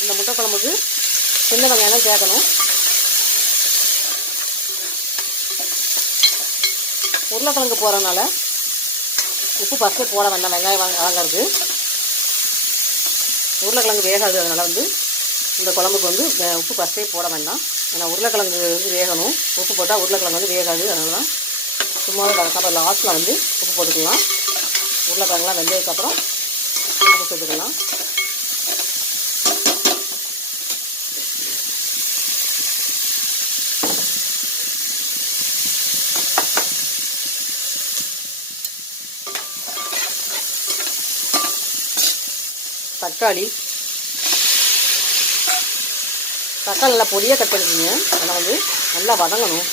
இந்த முட்டை குழம்புக்கு சின்ன வெங்காயம் தான் சேர்க்கணும். உருளைக்கிழங்கு போகிறதுனால உப்பு ஃபஸ்ட்டு போட வேண்டாம். வெங்காயம் வாங்கிறது உருளைக்கிழங்கு வேகாது. அதனால் இந்த குழம்புக்கு உப்பு ஃபஸ்ட்டே போட வேண்டாம். ஏன்னா உருளைக்கிழங்கு வேகணும். உப்பு போட்டால் உருளைக்கிழங்கு வேகாது. அதனால தான் சும்மாவே அப்புறம் லாஸ்ட்டில் உப்பு போட்டுக்கலாம். உருளைக்கிழங்குலாம் வெந்ததுக்கப்புறம் உப்பு சேர்த்துக்கலாம். தக்காளி நல்லா பொடியாக கட் பண்ணிக்கோங்க. அதெல்லாம் நல்லா வதங்கணும்.